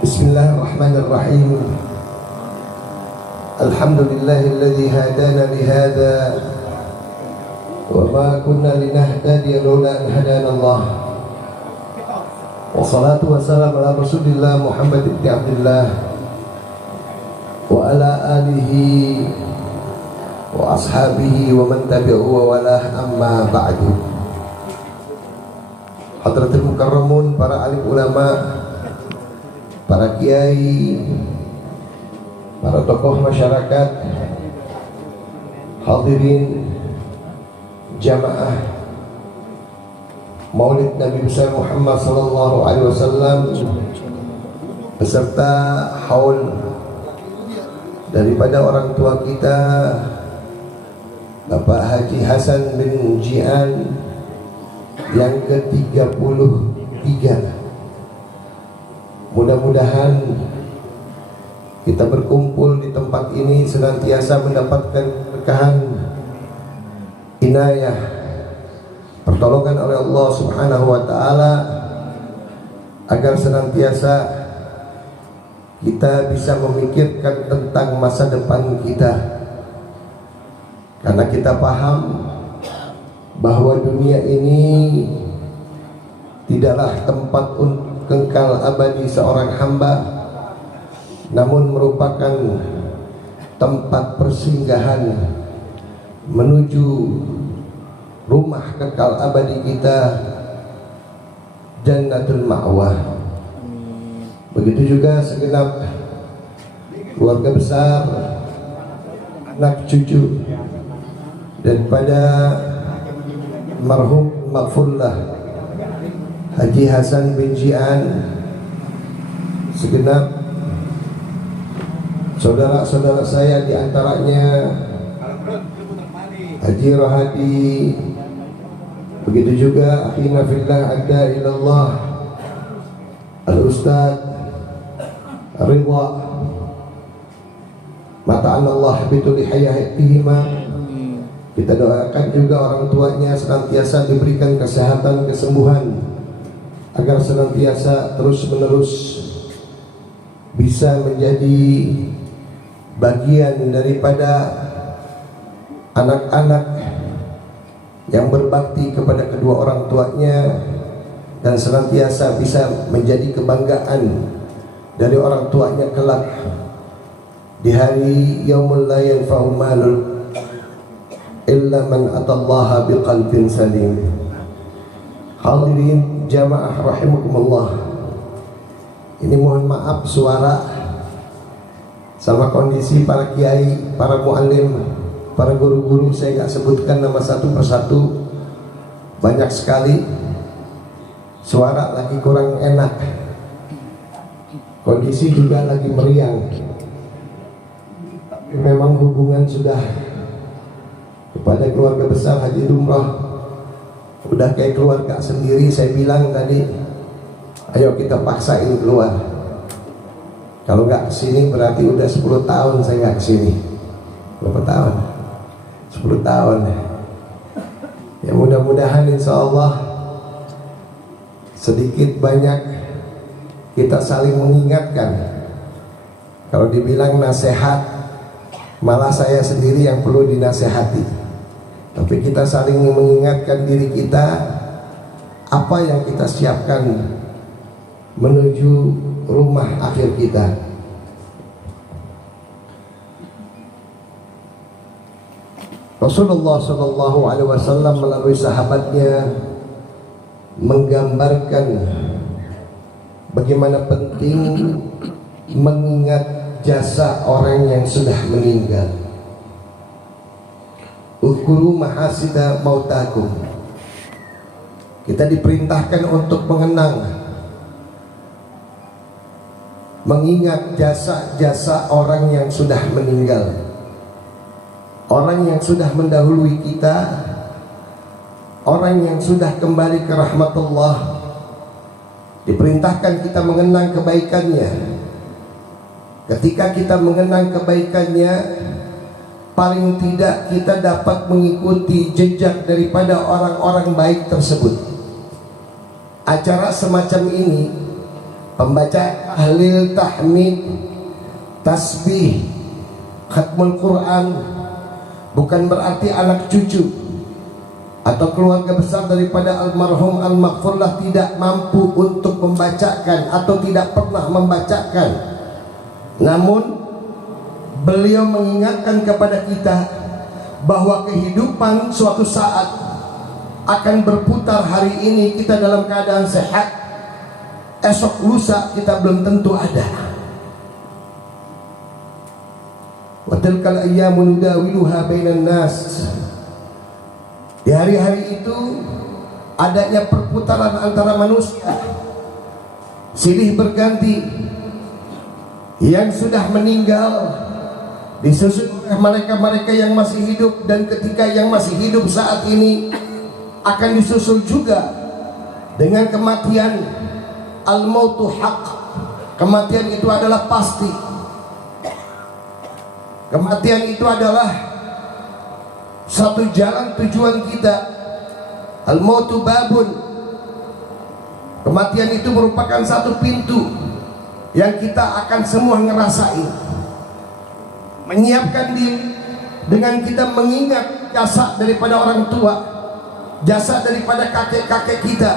Bismillahirrahmanirrahim. Alhamdulillahilladzi hadana lihada wa ma kunna linahtadiya laula an hadanallah. Wassalatu wassalamu ala Rasulillah Muhammad ibn Abdullah wa ala alihi wa ashabihi wa man tabi'ahu wa walah, amma ba'du. Hadratul mukarramun, para alim ulama, para kiai, para tokoh masyarakat, hadirin jamaah Maulid Nabi besar Muhammad sallallahu alaihi wasallam beserta haul daripada orang tua kita Bapak Haji Hasan bin Jian yang ke-33. Mudah-mudahan kita berkumpul di tempat ini senantiasa mendapatkan keberkahan, inayah, pertolongan oleh Allah Subhanahu wa taala, agar senantiasa kita bisa memikirkan tentang masa depan kita. Karena kita paham bahwa dunia ini tidaklah tempat untuk kekal abadi seorang hamba, namun merupakan tempat persinggahan menuju rumah kekal abadi kita, Jannatul Ma'wah. Begitu juga segenap keluarga besar, anak cucu daripada marhum maghfurlah Haji Hasan bin Jian, segenap saudara-saudara saya, diantaranya Haji Rohadi, begitu juga akhina fillah adda ilallah Al-Ustaz Ridha, mata'an Allah bituli hayatihima. Kita doakan juga orang tuanya senantiasa diberikan kesehatan, kesembuhan, agar senantiasa terus-menerus bisa menjadi bagian daripada anak-anak yang berbakti kepada kedua orang tuanya, dan senantiasa bisa menjadi kebanggaan dari orang tuanya kelak di hari yaumul la yanfa'u malun illa man atallaha biqalbin salim. Hadirin jamaah rahimakumullah, ini mohon maaf suara sama kondisi para kiai, para muallim, para guru-guru, saya gak sebutkan nama satu persatu, banyak sekali. Suara lagi kurang enak, kondisi juga lagi meriang. Memang hubungan sudah kepada keluarga besar Haji Dumrah udah kayak keluarga sendiri. Saya bilang tadi, ayo kita paksain keluar. Kalau nggak kesini berarti udah 10 tahun saya nggak kesini. Berapa tahun? 10 tahun. Ya mudah-mudahan insya Allah sedikit banyak kita saling mengingatkan. Kalau dibilang nasihat, malah saya sendiri yang perlu dinasehati. Tapi kita saling mengingatkan diri kita apa yang kita siapkan menuju rumah akhir kita. Rasulullah SAW melalui sahabatnya menggambarkan bagaimana penting mengingat jasa orang yang sudah meninggal. Uzkuru mahasida mautakum. Kita diperintahkan untuk mengingat jasa-jasa orang yang sudah meninggal, orang yang sudah mendahului kita, orang yang sudah kembali ke rahmatullah. Diperintahkan kita mengenang kebaikannya. Ketika kita mengenang kebaikannya, paling tidak kita dapat mengikuti jejak daripada orang-orang baik tersebut. Acara semacam ini pembaca tahlil, tahmid, tasbih, khatmul Quran, bukan berarti anak cucu atau keluarga besar daripada almarhum al-maghfurlah tidak mampu untuk membacakan atau tidak pernah membacakan. Namun beliau mengingatkan kepada kita bahwa kehidupan suatu saat akan berputar. Hari ini kita dalam keadaan sehat, esok lusa kita belum tentu ada. Wa tilkal ayyamu nudawiluha bainan nas. Di hari-hari itu adanya perputaran antara manusia, silih berganti. Yang sudah meninggal disusul oleh mereka-mereka yang masih hidup, dan ketika yang masih hidup saat ini akan disusul juga dengan kematian. Al-mautu haq, kematian itu adalah pasti. Kematian itu adalah satu jalan tujuan kita. Al-mautu babun, kematian itu merupakan satu pintu yang kita akan semua ngerasain. Menyiapkan diri dengan kita mengingat jasa daripada orang tua, jasa daripada kakek-kakek kita,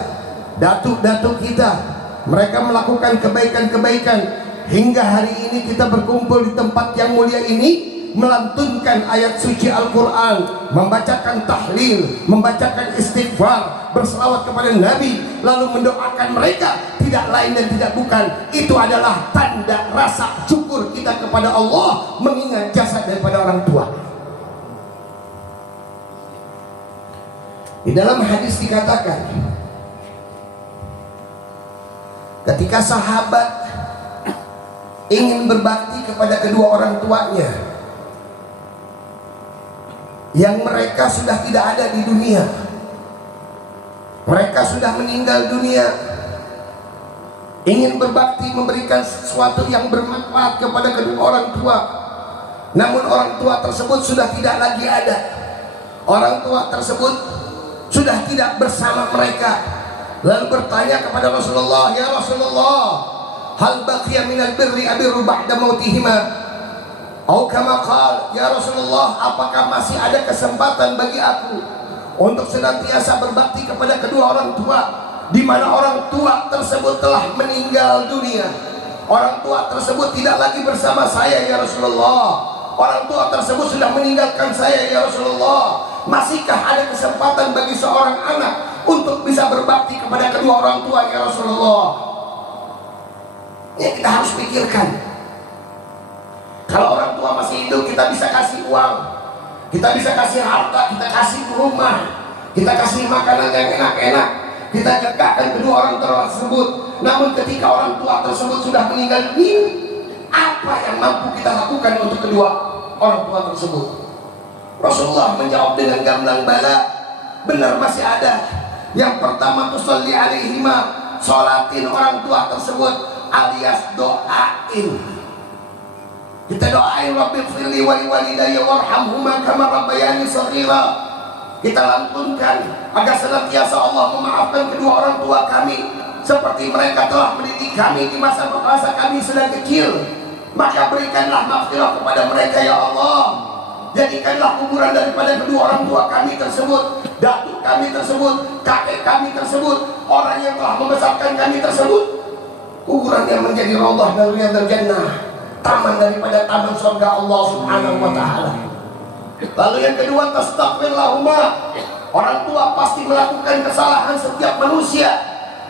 datuk-datuk kita. Mereka melakukan kebaikan-kebaikan hingga hari ini kita berkumpul di tempat yang mulia ini, melantunkan ayat suci Al-Quran, membacakan tahlil, membacakan istighfar, berselawat kepada Nabi, lalu mendoakan mereka. Tidak lain dan tidak bukan, itu adalah tanda rasa syukur kita kepada Allah, mengingat jasa daripada orang tua. Di dalam hadis dikatakan, ketika sahabat ingin berbakti kepada kedua orang tuanya yang mereka sudah tidak ada di dunia, mereka sudah meninggal dunia, ingin berbakti, memberikan sesuatu yang bermanfaat kepada kedua orang tua, namun orang tua tersebut sudah tidak lagi ada. Orang tua tersebut sudah tidak bersama mereka. Lalu bertanya kepada Rasulullah, "Ya Rasulullah, hal baqiya minal birri abiru ba'da mautihima?" Atau kama qala, "Ya Rasulullah, apakah masih ada kesempatan bagi aku untuk senantiasa berbakti kepada kedua orang tua, di mana orang tua tersebut telah meninggal dunia? Orang tua tersebut tidak lagi bersama saya ya Rasulullah. Orang tua tersebut sudah meninggalkan saya ya Rasulullah. Masihkah ada kesempatan bagi seorang anak untuk bisa berbakti kepada kedua orang tua ya Rasulullah?" Ini kita harus pikirkan. Kalau orang tua masih hidup, kita bisa kasih uang, kita bisa kasih harta, kita kasih rumah, kita kasih makanan yang enak-enak, kita jagakan kedua orang tua tersebut. Namun ketika orang tua tersebut sudah meninggal dunia, apa yang mampu kita lakukan untuk kedua orang tua tersebut? Rasulullah menjawab dengan gamblang bala, benar masih ada. Yang pertama, tusalli alaihima, sholatin orang tua tersebut, alias doain. Kita doain, Rabbighfirli wa liwalidayya warhamhuma kama rabbayani shaghira. Kita lantunkan agar senantiasa Allah memaafkan kedua orang tua kami seperti mereka telah mendidik kami di masa-masa kami sedang kecil. Maka berikanlah maghfirah kepada mereka ya Allah. Jadikanlah kuburan daripada kedua orang tua kami tersebut, datuk kami tersebut, kakek kami tersebut, orang yang telah membesarkan kami tersebut, kuburan yang menjadi raudhah dari riyadhil jannah, taman daripada taman surga Allah Subhanahu wa taala. Lalu yang kedua, tastaghfirlahuma. Orang tua pasti melakukan kesalahan, setiap manusia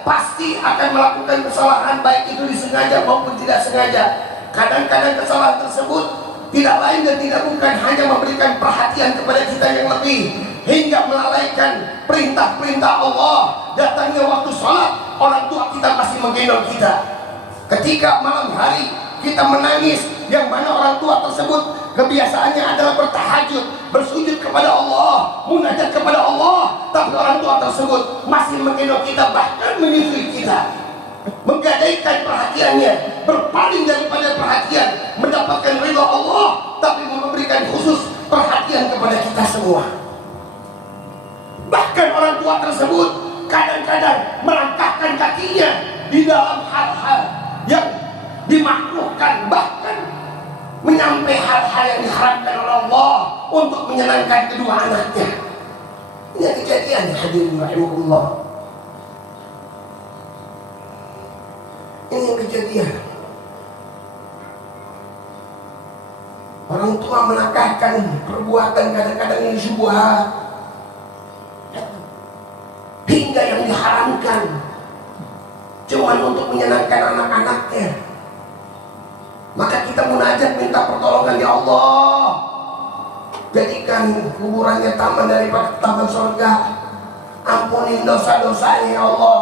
pasti akan melakukan kesalahan, baik itu disengaja maupun tidak sengaja. Kadang-kadang kesalahan tersebut tidak lain dan tidak bukan hanya memberikan perhatian kepada kita yang lebih, hingga melalaikan perintah-perintah Allah. Datangnya waktu sholat, orang tua kita masih menggendong kita. Ketika malam hari kita menangis, yang mana orang tua tersebut kebiasaannya adalah bertahajud, bersujud kepada Allah, munajat kepada Allah, tapi orang tua tersebut masih menggendong kita, bahkan menyusui kita, menggadaikan perhatiannya, berpaling daripada perhatian, mendapatkan ridha Allah, tapi memberikan khusus perhatian kepada kita semua. Bahkan orang tua tersebut kadang-kadang melangkahkan kakinya di dalam hal-hal dimakruhkan, bahkan menyampaikan hal-hal yang diharamkan oleh Allah untuk menyenangkan kedua anaknya. Ini kejadian ya hadirin rahimahullah. Ini yang kejadian. Orang tua menakahkan perbuatan kadang-kadang yang syubhat, hingga yang diharamkan cuman untuk menyenangkan anak-anaknya. Maka kita munajat minta pertolongan, ya Allah, jadikan kuburannya taman daripada taman surga. Ampuni dosa-dosanya ya Allah.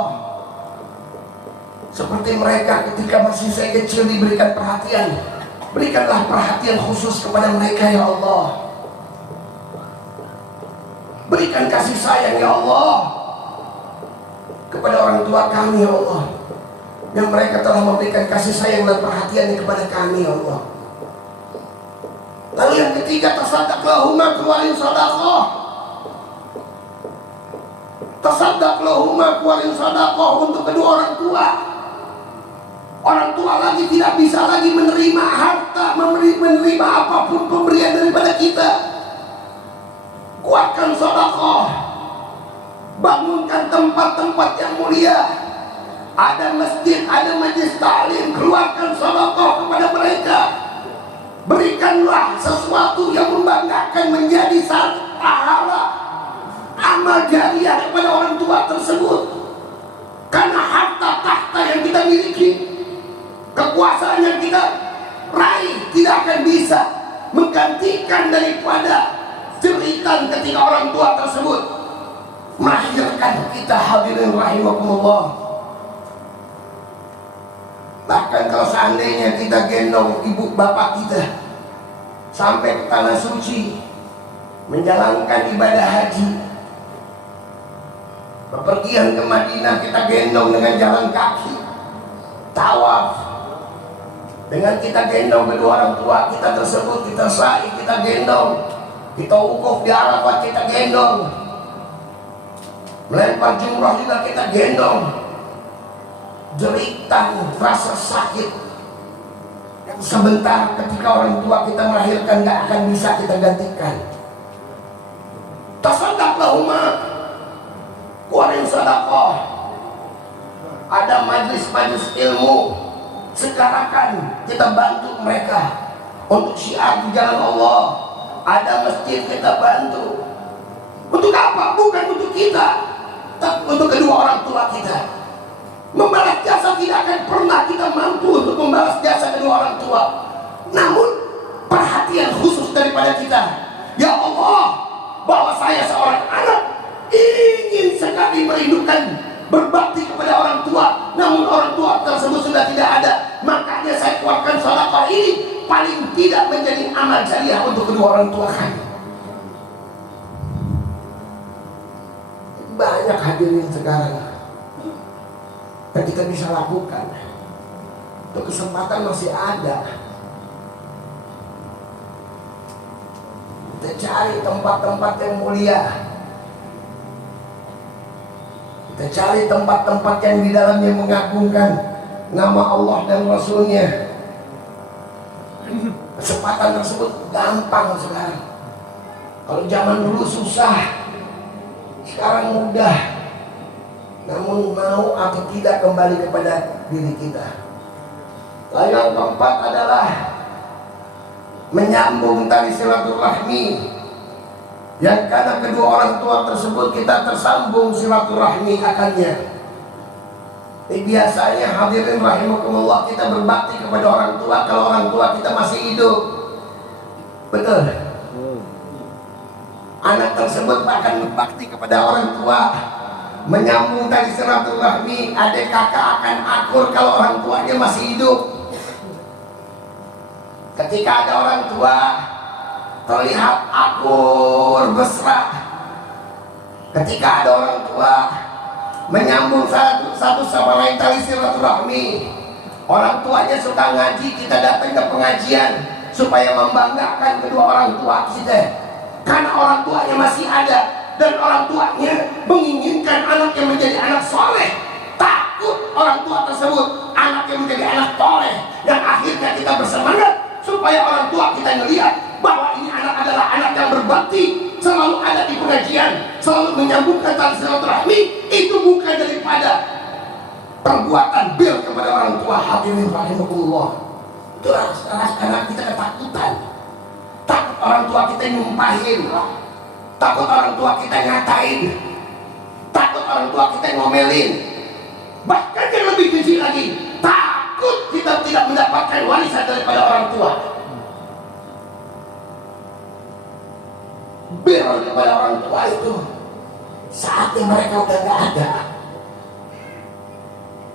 Seperti mereka ketika masih saya kecil diberikan perhatian, berikanlah perhatian khusus kepada mereka ya Allah. Berikan kasih sayang ya Allah kepada orang tua kami ya Allah, yang mereka telah memberikan kasih sayang dan perhatian kepada kami ya Allah. Lalu yang ketiga, tasaddaq lahuma, keluarin sedekah. Tasaddaq lahuma, keluarin sedekah untuk kedua orang tua. Orang tua lagi tidak bisa lagi menerima harta, menerima apapun pemberian daripada kita. Kuatkan sedekah, bangunkan tempat-tempat yang mulia. Ada masjid, ada majlis taklim, keluarkan sedekah kepada mereka. Berikanlah sesuatu yang membanggakan menjadi satu pahala amal jariah kepada orang tua tersebut. Karena harta tahta yang kita miliki, kekuasaan yang kita raih tidak akan bisa menggantikan daripada jeritan ketika orang tua tersebut melahirkan kita hadirin rahimakumullah. Bahkan kalau seandainya kita gendong ibu bapak kita sampai ke tanah suci menjalankan ibadah haji, bepergian ke Madinah kita gendong dengan jalan kaki, tawaf dengan kita gendong kedua orang tua kita tersebut, kita sa'i, kita gendong, kita wukuf di Arafah, kita gendong, melempar jumrah juga kita gendong. Jeritan rasa sakit yang sebentar ketika orang tua kita melahirkan gak akan bisa kita gantikan. Tasaddaq lahuma, keluarin sedekah. Ada majlis-majlis ilmu, sekarang kita bantu mereka untuk syiar di jalan Allah. Ada masjid, kita bantu. Untuk apa? Bukan untuk kita, tapi untuk kedua orang tua kita. Membalas jasa tidak akan pernah kita mampu untuk membalas jasa kedua orang tua. Namun perhatian khusus daripada kita, ya Allah, bahwa saya seorang anak ingin sekali merindukan berbakti kepada orang tua, namun orang tua tersebut sudah tidak ada. Makanya saya keluarkan sedekah ini paling tidak menjadi amal jariah untuk kedua orang tua kami. Banyak hadirin sekarang yang kita bisa lakukan. Itu kesempatan masih ada. Kita cari tempat-tempat yang mulia. Kita cari tempat-tempat yang di dalamnya mengagungkan nama Allah dan Rasulnya. Kesempatan tersebut gampang sekarang. Kalau zaman dulu susah, sekarang mudah. Namun mau atau tidak kembali kepada diri kita. Lalu yang keempat adalah menyambung tali silaturahmi, yang karena kedua orang tua tersebut kita tersambung silaturahmi akannya. Biasanya hadirin rahimakumullah, kita berbakti kepada orang tua kalau orang tua kita masih hidup. Betul. Anak tersebut akan berbakti kepada orang tua, menyambung tali silaturahmi. Adik kakak akan akur kalau orang tuanya masih hidup. Ketika ada orang tua terlihat akur mesra. Ketika ada orang tua menyambung satu sama lain tali silaturahmi. Orang tuanya suka ngaji, kita datang ke pengajian supaya membanggakan kedua orang tua kita. Karena orang tuanya masih ada. Dan orang tuanya menginginkan anaknya menjadi anak soleh. Takut orang tua tersebut anaknya menjadi anak soleh yang kita bersemangat, supaya orang tua kita ngelihat bahwa ini anak adalah anak yang berbakti, selalu ada di pengajian, selalu menyambungkan tali silaturahmi. Itu bukan daripada perbuatan bil kepada orang tua. Hadirin rahimahullah, itu anak kita ketakutan, takut orang tua kita nyumpahin, takut orang tua kita ngatain, takut orang tua kita ngomelin. Bahkan yang lebih keji lagi, takut kita tidak mendapatkan warisan daripada orang tua. Bir kepada orang tua itu saatnya mereka udah gak ada.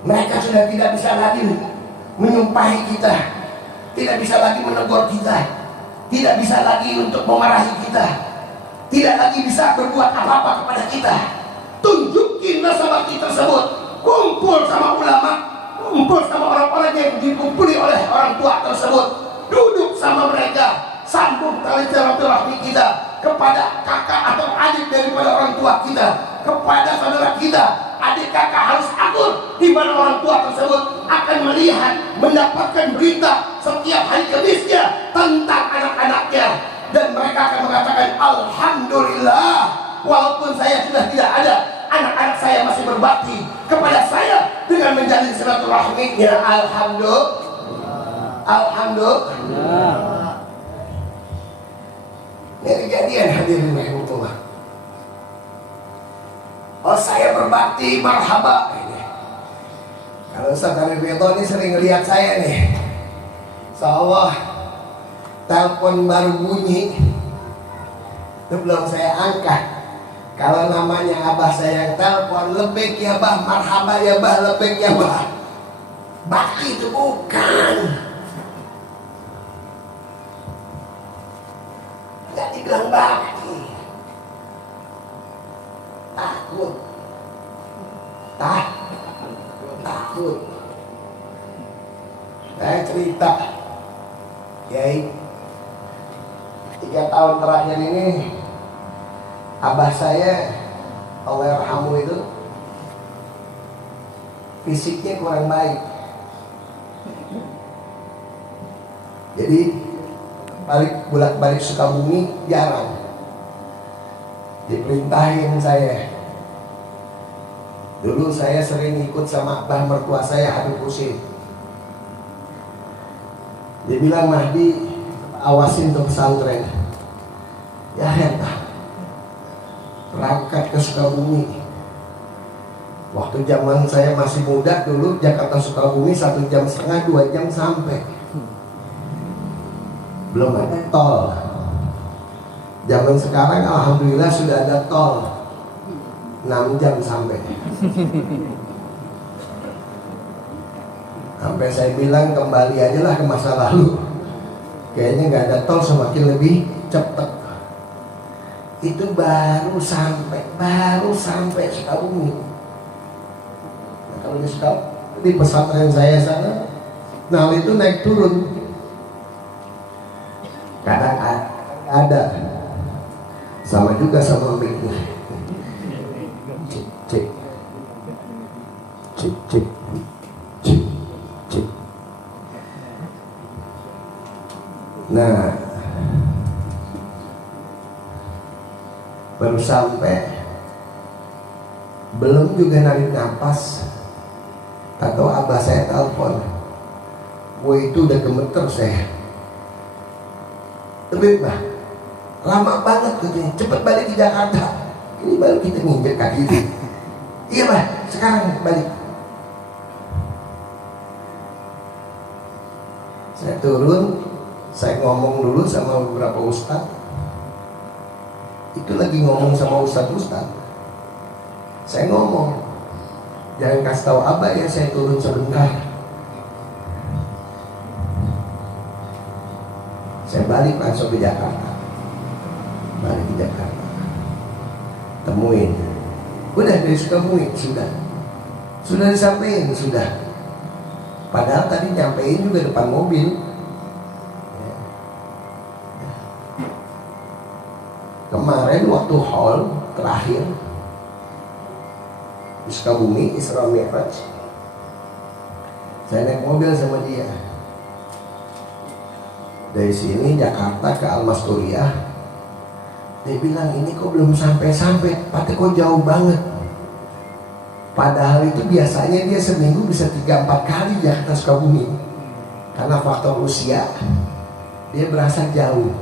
Mereka sudah tidak bisa lagi menyumpahi kita, tidak bisa lagi menegur kita, tidak bisa lagi untuk memarahi kita, tidak lagi bisa berbuat apa-apa kepada kita. Tunjukin rasa bakti tersebut, kumpul sama ulama, kumpul sama orang-orang yang dikumpuli oleh orang tua tersebut, duduk sama mereka, sambung tali silaturahmi kita kepada kakak atau adik daripada orang tua kita, kepada saudara kita. Adik kakak harus akur, di mana orang tua tersebut akan melihat, mendapatkan berita setiap hari Kamisnya tentang anak-anaknya, dan mereka akan mengatakan, alhamdulillah, walaupun saya sudah tidak ada, anak-anak saya masih berbakti kepada saya dengan menjalin silaturahminya. Alhamdulillah, alhamdulillah. Ini kejadian, hadirin rahimahullah. Oh, saya berbakti, marhaba. Kalau Ustaz Ridho ini sering lihat saya nih, seolah telepon baru bunyi, itu belum saya angkat. Kalau namanya abah saya yang telepon, lebih ya bah, marhaba ya bah, lebih ya bah. Bakti itu bukan. Gak dibilang bakti. Takut. Takut. Saya cerita, Kiai, 3 tahun terakhir ini abah saya, Allahyarhamu, itu fisiknya kurang baik. Jadi bolak-balik Sukabumi jarang. Diperintahin saya. Dulu saya sering ikut sama abah mertua saya, Habib Husin. Dia bilang, Mahdi, awasin tuh pesantren. Ya entah, berangkat ke Sukabumi. Waktu zaman saya masih muda dulu, Jakarta Sukabumi 1,5 jam, 2 jam sampai. Belum ada tol. Zaman sekarang alhamdulillah sudah ada tol, 6 jam sampai. Sampai saya bilang, kembali aja lah ke masa lalu. Kayaknya nggak ada tol semakin lebih cepat. Itu baru sampai Sukabumi. Nah, kalau di pesantren saya sana, nah itu naik turun. Kadang ada, sama juga sama mic-nya. Cek. Nah, baru sampai, belum juga narik nafas, atau abah saya telepon, gue itu udah gemeter saya. Lebih bah, lama banget katanya, cepet balik ke Jakarta. Ini baru kita nginjek kaki itu. Iya bah, sekarang balik. Saya turun, saya ngomong dulu sama beberapa ustadz. Itu lagi ngomong sama ustadz. Saya ngomong, jangan kasih tahu abah ya, saya turun sebentar. Saya balik langsung ke Jakarta. Temuin. Udah dari Sukabumi, sudah disampaikan, sudah. Padahal tadi nyampein juga depan mobil. Kemarin waktu haul terakhir di Sukabumi, Isra Mi'raj, saya naik mobil sama dia. Dari sini Jakarta ke Almasturiah, dia bilang ini kok belum sampai-sampai, Pak kok jauh banget. Padahal itu biasanya dia seminggu bisa 3-4 kali Jakarta Sukabumi. Karena faktor usia, dia berasa jauh.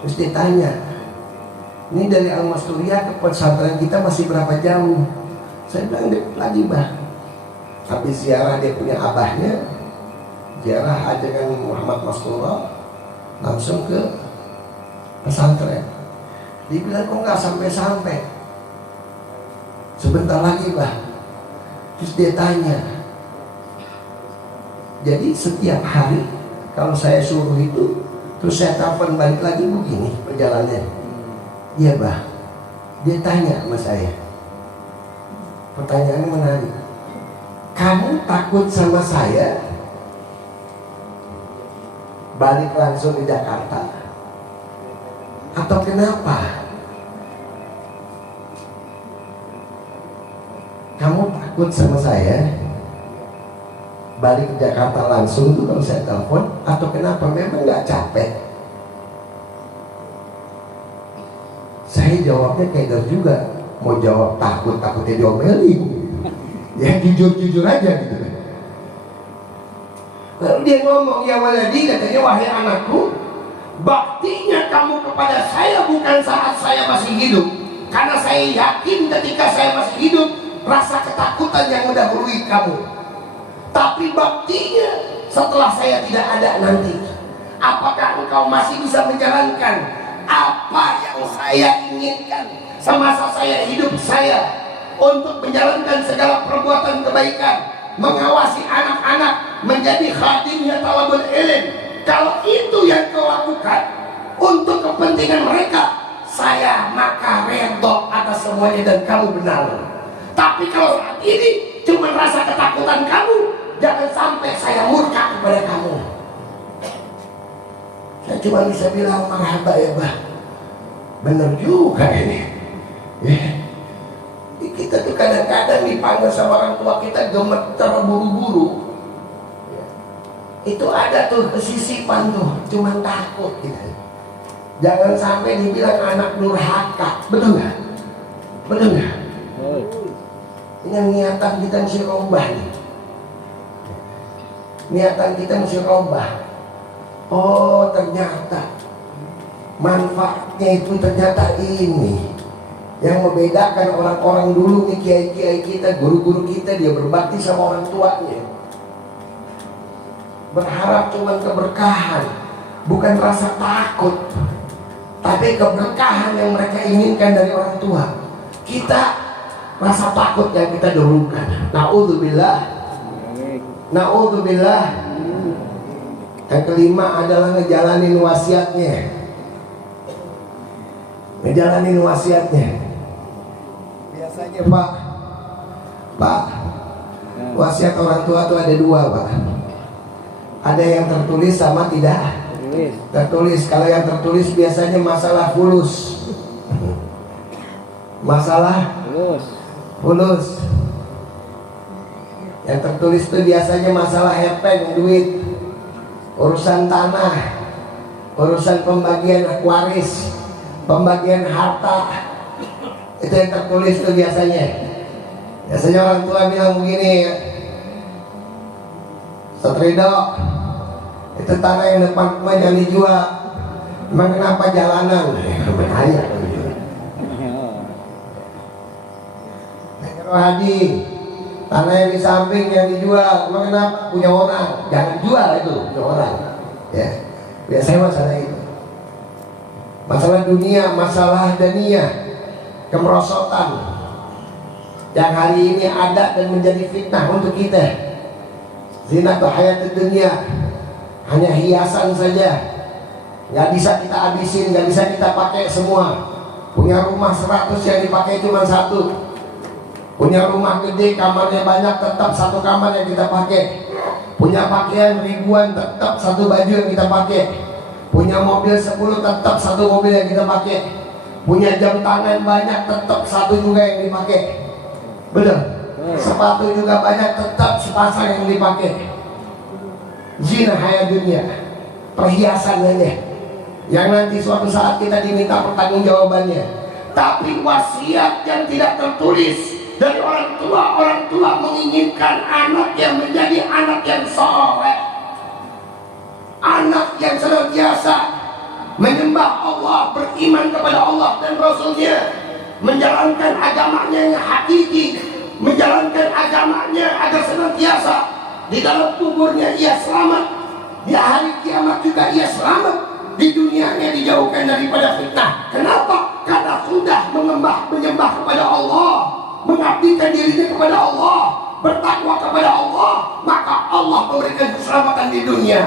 Terus dia tanya, ini dari Almasturiah ke pesantren kita masih berapa jauh? Saya bilang deket lagi bah. Tapi ziarah dia punya abahnya, ziarah ajakan Muhammad Mastura, langsung ke pesantren. Dia bilang kok nggak sampai-sampai. Sebentar lagi bah. Terus dia tanya, jadi setiap hari kalau saya suruh itu, terus saya telepon balik lagi begini perjalanannya. Iya bah. Dia tanya sama saya, pertanyaannya menarik. Kamu takut sama saya balik langsung ke Jakarta? Atau kenapa? Kamu takut sama saya balik ke Jakarta langsung tuh kalau saya telepon? Atau kenapa? Memang nggak capek? Saya jawabnya kayak juga. Mau jawab takutnya diomelin. Ya jujur-jujur aja gitu. Lalu dia ngomong, ya waladi, katanya wahai anakku, baktinya kamu kepada saya bukan saat saya masih hidup. Karena saya yakin ketika saya masih hidup, rasa ketakutan yang mendahului kamu. Tapi baktinya setelah saya tidak ada nanti, apakah engkau masih bisa menjalankan apa yang saya inginkan semasa saya hidup saya, untuk menjalankan segala perbuatan kebaikan, mengawasi anak-anak, menjadi khadimnya talabul ilm? Kalau itu yang kau lakukan untuk kepentingan mereka, saya maka redha atas semuanya dan kamu benar. Tapi kalau saat ini cuma rasa ketakutan kamu, jangan sampai saya murka kepada kamu. Saya cuma bisa bilang marhaba ya bah, benar juga ini ya. Kita tuh kadang-kadang dipanggil sama orang tua kita gemeter buru-buru. Itu ada tuh kesisipan tuh, cuman takut gitu. Jangan sampai dibilang anak durhaka, betul nggak? Betul nggak? Ini niatan kita mesti rubah nih. Niatan kita mesti rubah. Oh ternyata manfaatnya itu ternyata ini. Yang membedakan orang-orang dulu nih, kiai-kiai kita, guru-guru kita, dia berbakti sama orang tuanya. Berharap cuma keberkahan, bukan rasa takut, tapi keberkahan yang mereka inginkan dari orang tua. Kita rasa takut yang kita dahulukan. Na'udzubillah. Na'udzubillah. Yang kelima adalah ngejalanin wasiatnya. Ngejalanin wasiatnya. Biasanya Pak, wasiat orang tua itu ada dua Pak. Ada yang tertulis sama tidak tertulis. Kalau yang tertulis biasanya masalah fulus. Masalah fulus. Yang tertulis itu biasanya masalah hepeng, duit, urusan tanah, urusan pembagian waris, pembagian harta. Itu yang tertulis tuh biasanya. Biasanya orang tua bilang begini, Satrido, itu tanah yang depan rumah jangan dijual. Emang kenapa jalanan? Bahaya. Haji, tanah yang di samping yang dijual. Emang kenapa? Punya orang. Jangan jual itu, punya orang. Ya, biasanya masalah itu. Masalah dunia, masalah daniyah, kemerosotan yang hari ini ada dan menjadi fitnah untuk kita. Zinatul hayatid dunia, hanya hiasan saja, nggak bisa kita habisin, nggak bisa kita pakai semua. Punya rumah 100 yang dipakai cuma 1. Punya rumah gede, kamarnya banyak, tetap 1 kamar yang kita pakai. Punya pakaian ribuan, tetap 1 baju yang kita pakai. Punya mobil 10, tetap 1 mobil yang kita pakai. Punya jam tangan banyak, tetap 1 juga yang dipakai. Betul. Sepatu juga banyak, tetap sepasang yang dipakai. Zina hayat dunia, perhiasan aja, yang nanti suatu saat kita diminta pertanggungjawabannya. Tapi wasiat yang tidak tertulis dari orang tua menginginkan anak yang menjadi anak yang soleh, anak yang senantiasa menyembah Allah, beriman kepada Allah dan Rasulnya, menjalankan agamanya yang hakiki, menjalankan agamanya agar senantiasa di dalam kuburnya ia selamat, di hari kiamat juga ia selamat, di dunianya dijauhkan daripada fitnah. Kenapa? Karena sudah menyembah kepada Allah, mengabdikan dirinya kepada Allah, bertakwa kepada Allah, maka Allah memberikan keselamatan di dunia.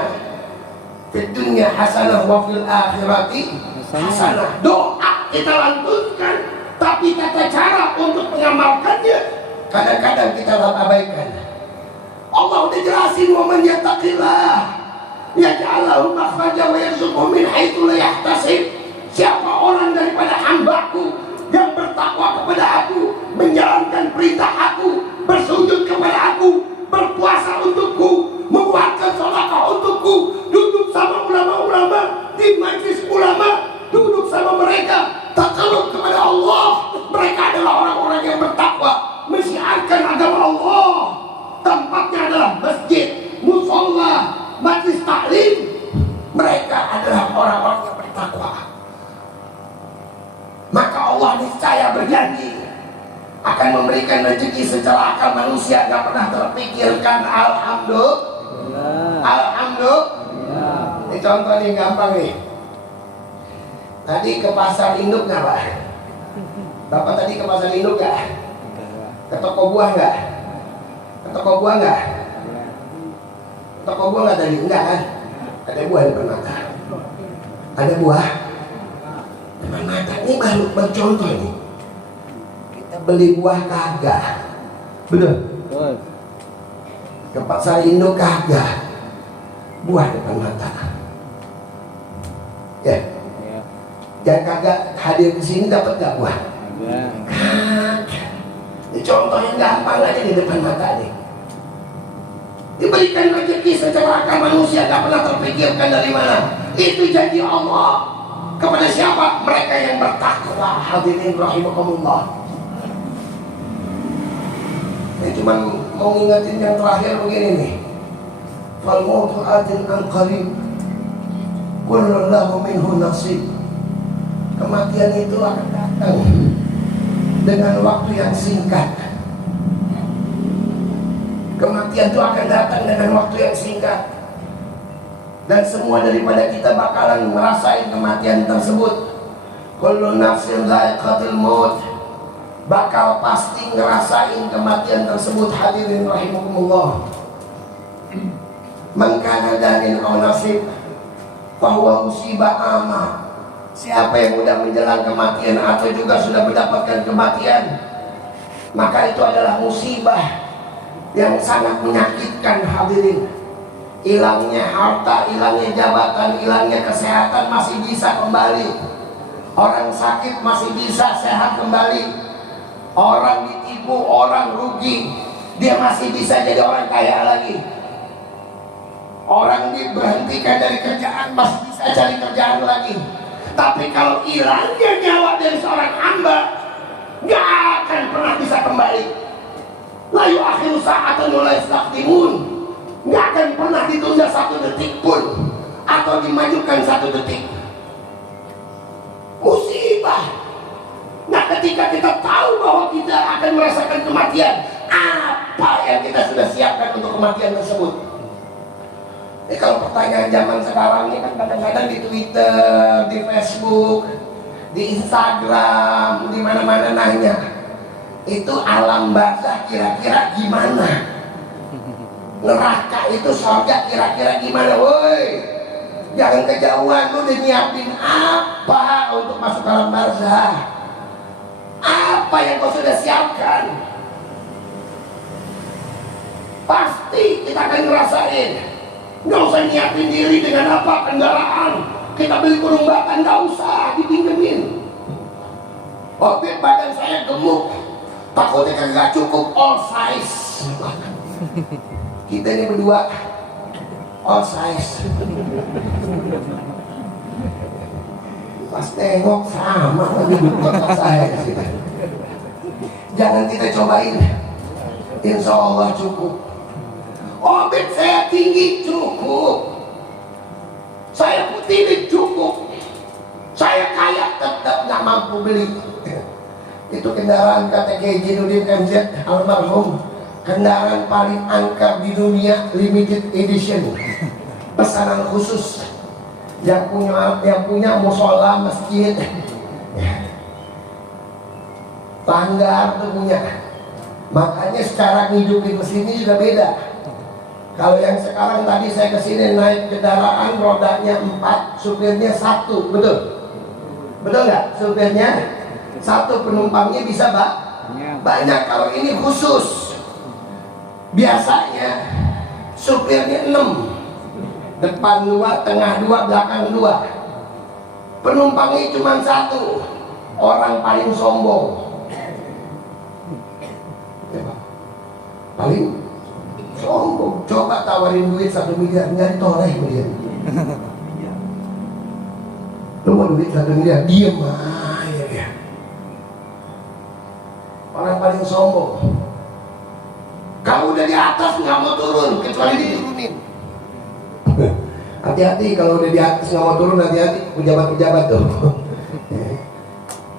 Di dunia hasanah wa fil akhirati hasanah. Doa kita lantunkan, tapi tata cara untuk mengamalkannya kadang-kadang kita abaikan. Allah udah jelasin, wa man yattaqillah yaj'al lahu makhraja wa yarzuqhu min haitsu la yahtasib. Siapa orang daripada hambaku yang bertakwa kepada aku, menjalankan perintah aku, bersujud kepada aku, berpuasa untukku, mengeluarkan sedekah untukku, duduk sama ulama-ulama di majlis ulama, duduk sama mereka, takarub kepada Allah. Mereka adalah orang-orang yang bertakwa, mensiarkan agama Allah. Tempatnya adalah masjid, musola, majlis taklim. Mereka adalah orang-orang yang bertakwa. Maka Allah niscaya berjanji akan memberikan rezeki secara akal manusia gak pernah terpikirkan. Alhamdulillah. Alhamdulillah. Ini contoh nih gampang nih. Tadi ke pasar induk gak Pak? Bapak tadi ke pasar induk gak? Ke toko buah gak? Ke toko buah gak? Ke toko buah gak tadi? Enggak kan? Ada buah depan mata. Ada buah depan mata. Ini baru contoh nih. Kita beli buah kagak. Bener? Ke pasar induk kagak. Buah depan mata. Ya. Jangan kagak hadir ke sini dapat gak buah? Kagak. Ini contoh yang gampang aja di depan mata nih. Diberikan rezeki secara akal manusia gak pernah terpikirkan dari mana. Itu janji Allah kepada siapa? Mereka yang bertakwa. Hadirin rahimakumullah. Ini cuma mau ngingetin yang terakhir begini nih. Fal mautu atin an qarib, kullu lahu minhu nasib. Kematian itu akan datang dengan waktu yang singkat. Kematian itu akan datang dengan waktu yang singkat. Dan semua daripada kita bakalan ngerasain kematian tersebut. Kullu nafsin dha'iqatul maut. Bakal pasti ngerasain kematian tersebut. Hadirin rahimakumullah. Man kana danin aw nasib fahuwa musibah amah. Siapa yang sudah menjelang kematian atau juga sudah mendapatkan kematian, maka itu adalah musibah yang sangat menyakitkan. Hadirin, hilangnya harta, hilangnya jabatan, hilangnya kesehatan masih bisa kembali. Orang sakit masih bisa sehat kembali. Orang ditipu, orang rugi, dia masih bisa jadi orang kaya lagi. Orang diberhentikan dari kerjaan masih bisa cari kerjaan lagi. Tapi kalau hilangnya nyawa dari seorang hamba, gak akan pernah bisa kembali. La yu'akhiru sa'atan wa la yastaqdimun. Gak akan pernah ditunda satu detik pun, atau dimajukan satu detik. Musibah. Nah, ketika kita tahu bahwa kita akan merasakan kematian, apa yang kita sudah siapkan untuk kematian tersebut? Kalau pertanyaan zaman sekarang ini kan kadang-kadang di Twitter, di Facebook, di Instagram, di mana-mana nanya, itu alam barzah kira-kira gimana? Neraka itu surga kira-kira gimana? Woi, jangan kejauhan, lu udah nyiapin apa untuk masuk alam barzah? Apa yang kau sudah siapkan? Pasti kita akan ngerasain. Nggak usah nyiapin diri dengan apa, kendaraan. Kita beli kurung bakan, nggak usah dipinjemin. Waktu badan saya gemuk, takutnya kan nggak cukup all size. Kita ini berdua all size. Pas tengok sama lagi all size. Jangan kita cobain. Insya Allah cukup. Obet saya tinggi cukup. Saya putih cukup. Saya kaya tetap nggak mampu beli. Itu kendaraan kata Kiai Jainuddin MZ almarhum, kendaraan paling angker di dunia, limited edition, pesanan khusus. Yang punya musola masjid, langgar tuh punya. Makanya secara ngidupin mesin ini juga beda. Kalau yang sekarang tadi saya kesini naik kendaraan rodanya 4, supirnya 1, betul? Betul nggak? Supirnya 1, penumpangnya bisa banyak. Kalau ini khusus. Biasanya supirnya 6, depan 2, tengah 2, belakang 2. Penumpangnya cuma 1, orang paling sombong. Paling sombong. Coba tawarin duit 1 miliar, nggak ditoleh dia. Lu mau duit 1 miliar, diem aja dia. Orang paling sombong. Kalau udah di atas nggak mau turun, kecuali diturunin. Hati-hati kalau udah di atas nggak mau turun, hati-hati pejabat-pejabat tuh.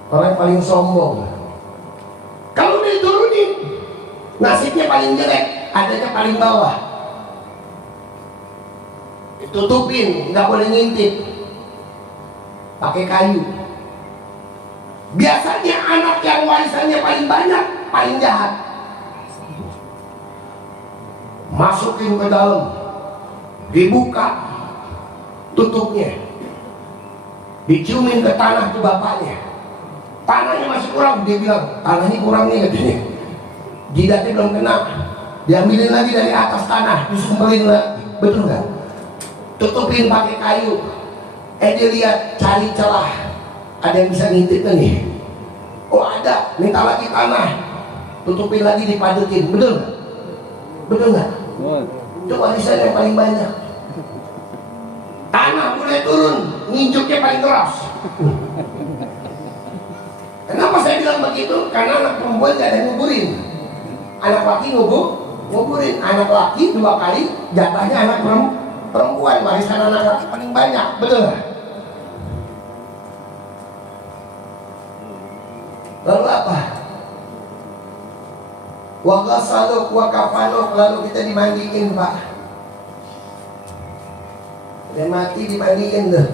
Orang paling sombong. Kalau udah diturunin, nasibnya paling jelek, adanya paling bawah. Tutupin, nggak boleh ngintip. Pakai kayu. Biasanya anak yang warisannya paling banyak, paling jahat. Masukin ke dalam, dibuka tutupnya, diciumin ke tanah tuh bapaknya. Tanahnya masih kurang, dia bilang tanahnya kurang nih katanya. Jidatnya belum kena, diambilin lagi dari atas tanah, disumpelin lagi. Betul nggak? Tutupin pakai kayu. Dia lihat, cari celah, ada yang bisa ngintip nih. Oh ada, minta lagi tanah, tutupin lagi, dipadukin. Betul nggak? Betul nggak? Itu warisan yang paling banyak. Tanah boleh turun, nginjuknya paling keras. Kenapa saya bilang begitu? Karena anak perempuan gak ada yang nguburin. Anak laki nguburin. Anak laki 2 kali, jatahnya anak perempuan. Warisan anak laki paling banyak. Betul nggak? Lalu apa? Wa ghasaluk wa kafanuk, lalu kita dimandiin, Pak. Dan mati dimandiin tuh.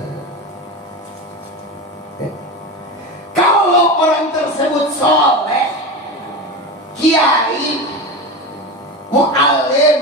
Kalau orang tersebut soleh, kiai, muallim,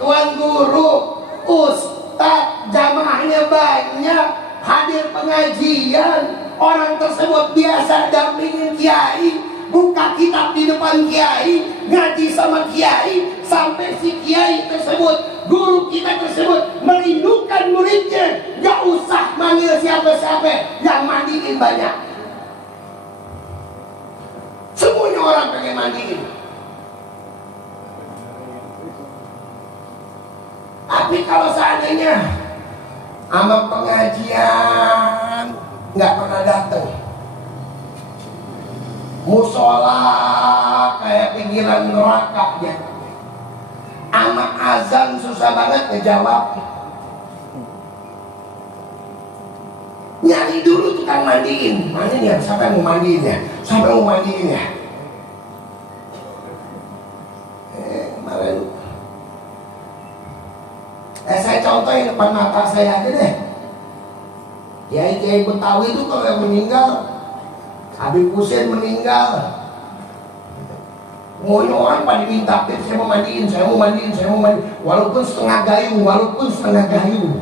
tuan guru, ustaz, jamaahnya banyak, hadir pengajian, orang tersebut biasa dampingin kiai, buka kitab di depan kiai, ngaji sama kiai, sampai si kiai tersebut, guru kita tersebut merindukan muridnya, gak usah manggil siapa-siapa, yang mandiin banyak. Semuanya orang pengen mandiin. Tapi kalau seandainya sama pengajian nggak pernah datang, musola kayak pinggiran neraka dia, sama azan susah banget ngejawab. Nyari dulu tukang mandiin. Mana nih, siapa yang mau mandiin ya? Siapa yang mau mandiin ya? Kemarin saya contohin depan mata saya aja deh. Kiai Betawi itu kalau yang meninggal, Habib Hussein meninggal, semuanya orang pada minta, saya mau mandiin, saya mau mandiin, saya mau mandiin, walaupun setengah gayu.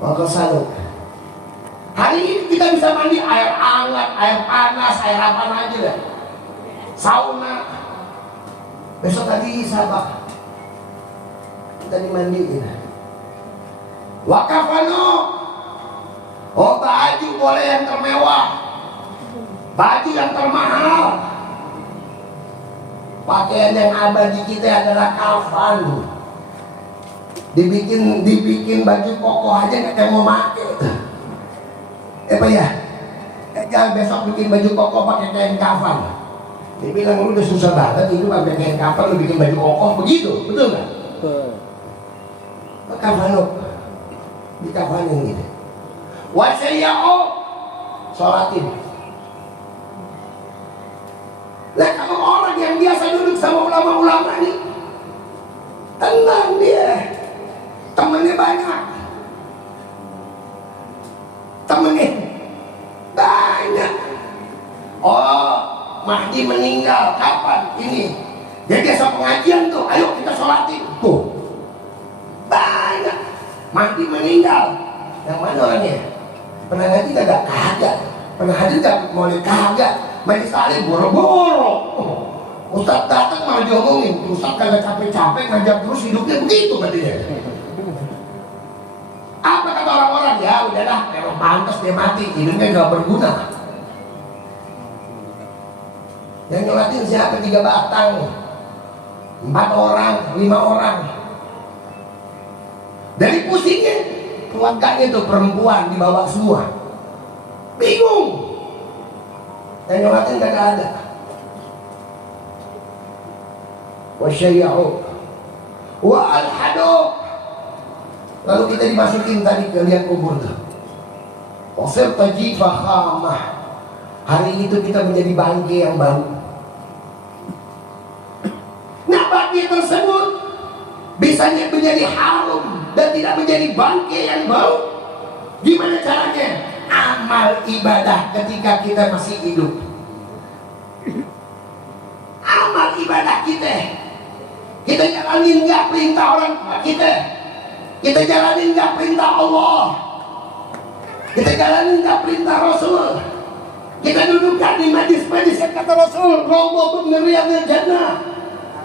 Maka salut. Hari ini kita bisa mandi air hangat, air panas, air apa aja lah. Sauna. Besok tadi sahabat kita dimandiin. Wakafano. Oh, baju boleh yang termewah, baju yang termahal. Pakaian yang abadi kita adalah kafan. dibikin baju koko aja nggak ada yang mau pakai. Apa ya? Jangan besok bikin baju koko pakai kain kafan. Dia bilang lu udah susah banget itu pakai kain kafan, lu bikin baju koko begitu, betul nggak? Kafanuk, dikafanin gitu. Wasya'o, sholatin. Nah kalau orang yang biasa duduk sama ulama-ulama nih, tenang dia, temennya banyak, oh Mahdi meninggal kapan ini, jadi besok pengajian tuh, ayo kita sholatin tuh, banyak. Mahdi meninggal, yang mana orangnya? Pernah ngaji kagak? Kagak. Pernah hadir gak? Mulai kagak. Majelis taklim boro-boro. Ustaz datang malah diomongin, Ustaz kagak capek-capek ngajak terus hidupnya begitu katanya. Apa kata orang-orang? Ya udahlah, memang pantas dia mati, hidupnya gak berguna. Yang nyolatin siapa? 3 batang, 4 orang, 5 orang. Dari pusingnya, keluarganya itu perempuan dibawa semua. Bingung. Yang nyolatin gak ada. Wasya'u wa al-hadu. Lalu kita dimasukin tadi ke liang kubur tuh. Wasir tajifa khamah. Hari itu kita menjadi bangke yang baru. Nah bangke tersebut bisa menjadi harum dan tidak menjadi bangke yang bau. Gimana caranya? Amal ibadah ketika kita masih hidup. Amal ibadah kita jalanin nggak perintah orang tua kita jalanin nggak perintah Allah, kita jalanin nggak perintah Rasul, kita dudukkan di majlis-majlis yang kata Rasul, Rawdatun min riyadhil jannah,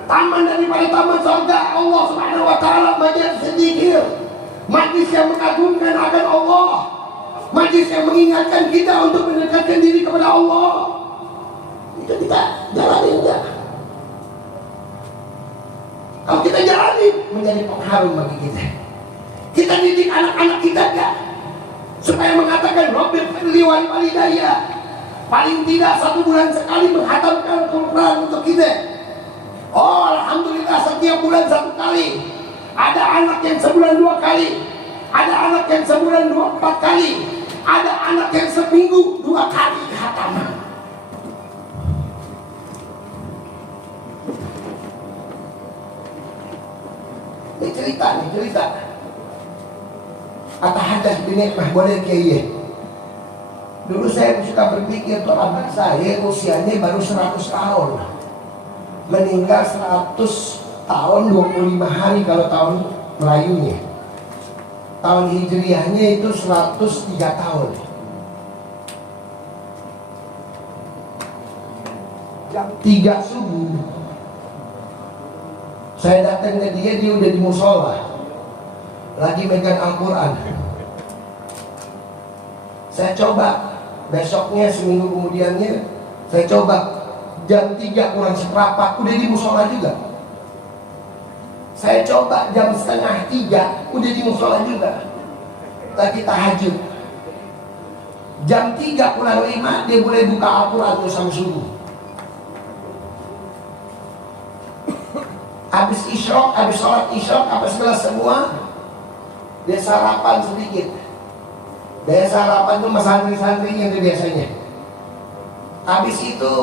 taman daripada taman surga Allah Subhanahu wa taala, majlis zikir, majlis yang mengagungkan akan Allah, majlis yang mengingatkan kita untuk mendekatkan diri kepada Allah. Itu kita jalanin enggak? Kalau kita jalani menjadi pengharum bagi kita. Kita didik anak-anak kita enggak? Supaya mengatakan Rabbil firli wal walidayya. Paling tidak 1 bulan sekali menghatamkan Al-Quran untuk kita. Oh alhamdulillah setiap bulan 1 kali. Ada anak yang sebulan 2 kali. Ada anak yang sebulan 4 kali. Ada anak yang seminggu 2 kali khataman. Ini cerita. Atahadah binikmah boleh kiai. Dulu saya suka berpikir tuh anak saya usianya baru 100 tahun. Meninggal 100 tahun 25 hari kalau tahun Melayunya. Tahun Hijriahnya itu 103 tahun. Jam 3 subuh saya datang ke dia udah di musola lagi megang Al-Quran. Saya coba besoknya, seminggu kemudiannya saya coba jam 3 kurang seperempat udah di musola juga. Saya coba jam 2:30 udah di musola juga. Lagi tahajud jam 3 kurang 5 dia boleh buka Al-Quran tuh sampai subuh. Habis isyraq, habis sholat isyraq, habis sebelah semua, dia sarapan sedikit. Dia sarapan tuh sama santri-santrinya tuh biasanya. Habis itu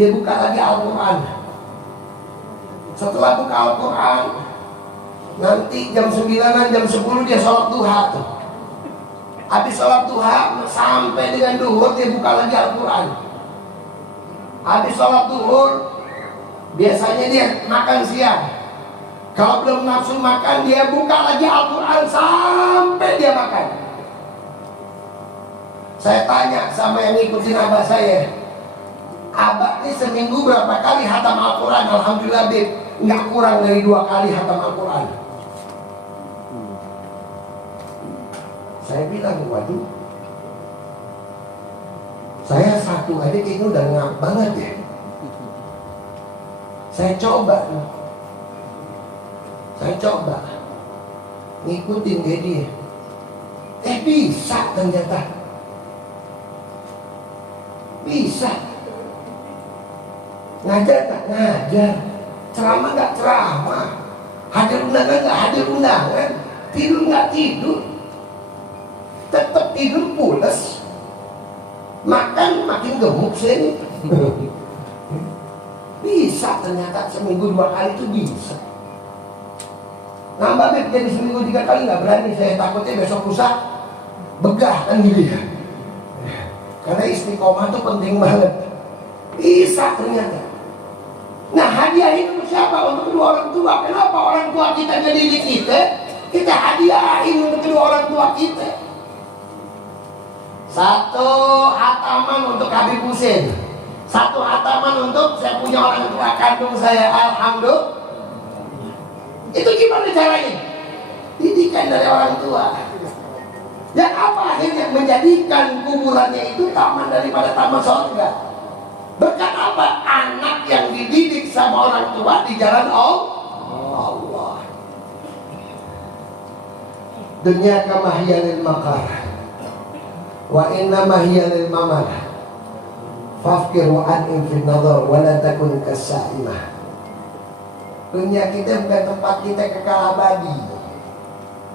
dia buka lagi Al-Quran. Setelah buka Al-Quran, nanti jam 9, jam 10 dia sholat duha tuh. Habis sholat duha sampai dengan duhur dia buka lagi Al-Quran. Habis sholat duhur biasanya dia makan siang. Kalau belum nafsu makan dia buka lagi Al-Quran sampai dia makan. Saya tanya sama yang ngikutin abah saya, abah ini seminggu berapa kali hatam Al-Quran? Alhamdulillah Bib, nggak kurang dari 2 kali hatam Al-Quran. Saya bilang, waduh, saya 1 aja kayaknya udah ngap banget ya. Saya coba Saya coba ngikutin dia. Bisa ternyata. Bisa. Ngajar gak ngajar, ceramah gak ceramah, hadir undangan gak hadir undangan, tidur gak tidur, tetap tidur pules, makan makin gemuk saya ini. Bisa ternyata seminggu 2 kali itu bisa. Nambah beb jadi seminggu 3 kali nggak berani saya, takutnya besok lusa begah kan gitu ya. Karena istiqomah itu penting banget. Bisa ternyata. Nah hadiah itu siapa? Untuk kedua orang tua. Kenapa orang tua kita jadi kita hadiahin untuk kedua orang tua kita. 1 hataman untuk Habib Husin, 1 hataman untuk saya punya orang tua kandung saya. Alhamdulillah. Itu gimana caranya? Didikan dari orang tua. Yang apa akhirnya? Menjadikan kuburannya itu taman daripada taman surga. Berkat apa? Anak yang dididik sama orang tua di jalan Allah. Dunia kamahiyalil makar, wa inna mahiyalil mamar. Fafkir wa an'im fin nadhar wa la takun kas-sa'imah. Dunia kita bukan tempat kita kekal abadi.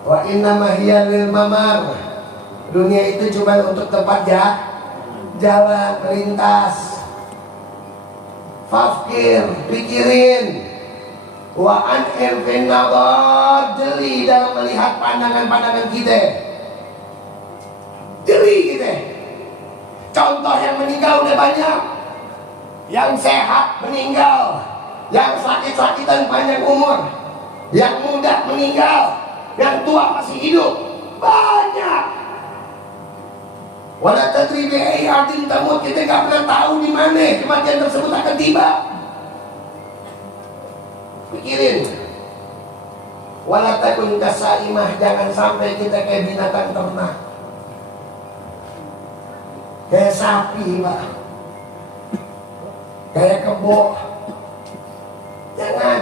Wa inna mahiyalil mamar. Dunia itu cuma untuk tempat jalan melintas. Fafkir, pikirin. Wa an'im fin nadhar, jeli dalam melihat pandangan-pandangan kita. Jeli kita. Contoh yang meninggal udah banyak. Yang sehat meninggal, yang sakit-sakitan panjang umur, yang muda meninggal, yang tua masih hidup. Banyak. Wala tadri bi ayyi ardin tamut, kita gak pernah tahu di mana kematian tersebut akan tiba. Pikirin. Wala takun kasaimah, jangan sampai kita kayak binatang ternak, kayak sapi, Pak, kayak kebo. Jangan.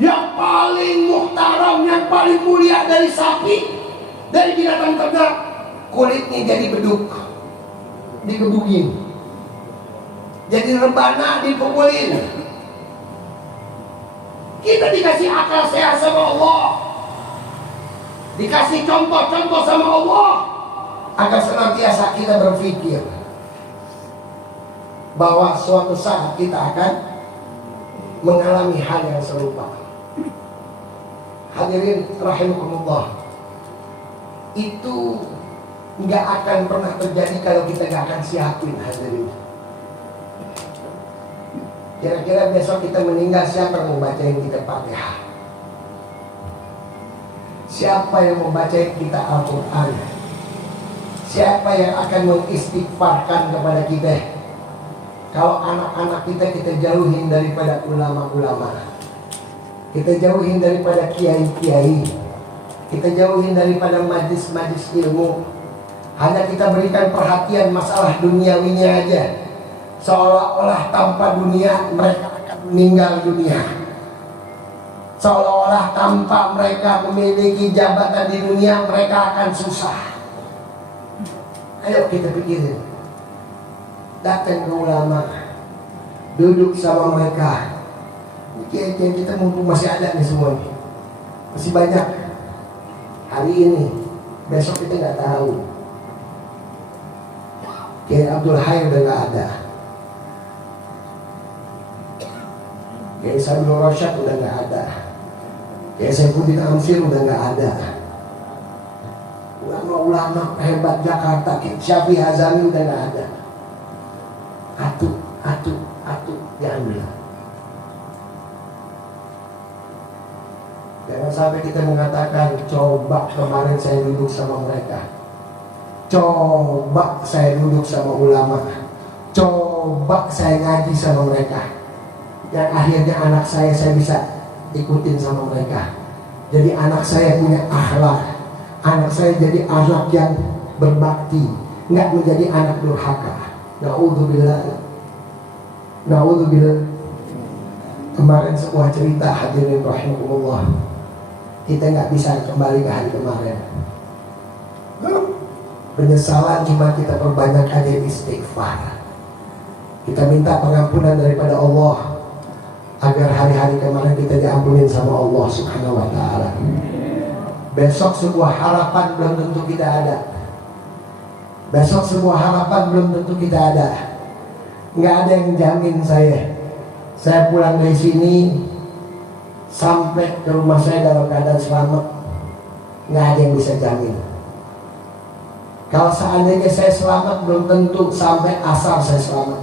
Yang paling muhtaram, yang paling mulia dari sapi, dari binatang ternak, kulitnya jadi beduk, digebugin, jadi rebana, dipukulin. Kita dikasih akal sehat sama Allah, dikasih contoh-contoh sama Allah, agar senantiasa kita berpikir bahwa suatu saat kita akan mengalami hal yang serupa. Hadirin rahimakumullah, itu nggak akan pernah terjadi kalau kita nggak akan siapin. Hadirin, kira-kira besok kita meninggal, siapa yang mau bacain kita Fatihah? Siapa yang mau bacain kita Al-Quran? Siapa yang akan mengistighfarkan kepada kita? Kalau anak-anak kita jauhin daripada ulama-ulama, kita jauhin daripada kiai-kiai, kita jauhin daripada majlis-majlis ilmu. Hanya kita berikan perhatian masalah duniawinya aja, seolah-olah tanpa dunia mereka akan meninggal dunia, seolah-olah tanpa mereka memiliki jabatan di dunia mereka akan susah. Ayo kita pikirin, datang ke ulama, duduk sama mereka. Kiai-kiai kita mumpung masih ada nih semua nih, masih banyak. Hari ini, besok kita nggak tahu. Kiai Abdul Hayy udah nggak ada, Kiai Sabilur Rasyad udah nggak ada, Kiai Saifuddin Amsir udah nggak ada. Ulama-ulama hebat Jakarta, Kiai Syafi'i Hazami udah nggak ada. Atuh, diambil. Jangan sampai kita mengatakan, coba kemarin saya duduk sama mereka, coba saya duduk sama ulama, coba saya ngaji sama mereka, yang akhirnya anak saya bisa ikutin sama mereka. Jadi anak saya punya akhlak, anak saya jadi anak yang berbakti, nggak menjadi anak durhaka. Na'udzubillah. Kemarin sebuah cerita, hadirin rahimahullah, kita nggak bisa kembali ke hari kemarin. Penyesalan cuma kita perbanyak aja istighfar. Kita minta pengampunan daripada Allah agar hari-hari kemarin kita diampunin sama Allah Subhanahu wa ta'ala. Besok sebuah harapan belum tentu kita ada. Besok sebuah harapan belum tentu kita ada. Nggak ada yang jamin saya pulang dari sini sampai ke rumah saya dalam keadaan selamat. Nggak ada yang bisa jamin. Kalau seandainya saya selamat, belum tentu sampai asar saya selamat.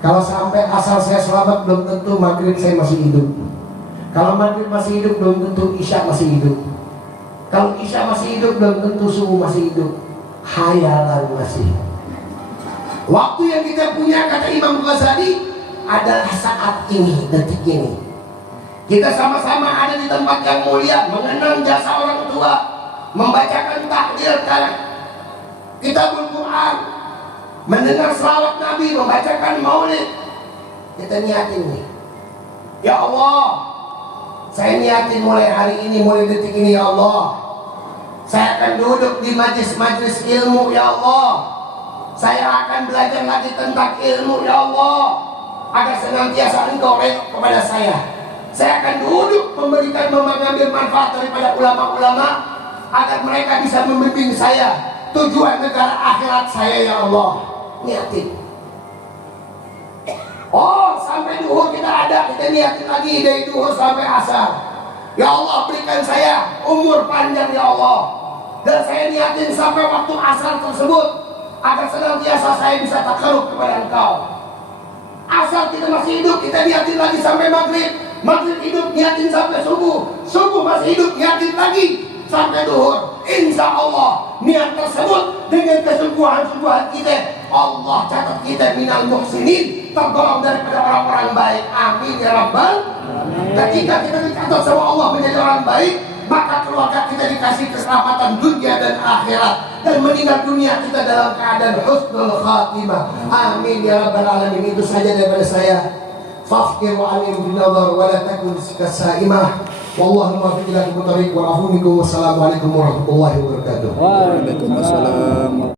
Kalau sampai asar saya selamat, belum tentu maghrib saya masih hidup. Kalau maghrib masih hidup, belum tentu isya masih hidup. Kalau isya masih hidup, belum tentu subuh masih hidup. Hayalan masih. Waktu yang kita punya, kata Imam Ghazali, adalah saat ini, detik ini. Kita sama-sama ada di tempat yang mulia, mengenang jasa orang tua, membacakan takjil Kitabul Quran, mendengar salawat Nabi, membacakan maulid. Kita niatin nih, ya Allah, saya niatin mulai hari ini, mulai detik ini, ya Allah, saya akan duduk di majlis-majlis ilmu, ya Allah, saya akan belajar lagi tentang ilmu, ya Allah, agar senantiasa Engkau ridho kepada saya. Saya akan duduk mengambil manfaat daripada ulama-ulama agar mereka bisa membimbing saya tujuan negara akhirat saya, ya Allah. Niatin. Oh, sampai duhur kita ada, kita niatin lagi dari duhur sampai asar. Ya Allah, berikan saya umur panjang, ya Allah, dan saya niatin sampai waktu asar tersebut agar senantiasa saya bisa takarub kepada Engkau. Asal kita masih hidup, kita niatin lagi sampai maghrib. Maghrib hidup, niatin sampai subuh. Subuh masih hidup, niatin lagi sampai duhur. Insya Allah niat tersebut dengan kesungguhan-sungguhan kita, Allah catat kita minal muhsinin, tergolong daripada orang-orang baik. Amin ya Rabbal. Ketika kita dicatat sama Allah menjadi orang baik, maka keluarga kita dikasih keselamatan dunia dan akhirat, dan meninggal dunia kita dalam keadaan husnul khatimah. Amin ya Rabbal alamin. Itu saja daripada saya. Fafkiru alim binadhar wa la takun kasaimah. Wallahu muwaffiq ila aqwamit thariq wa afumikum. Wassalamualaikum warahmatullahi wabarakatuh. Waalaikumsalam.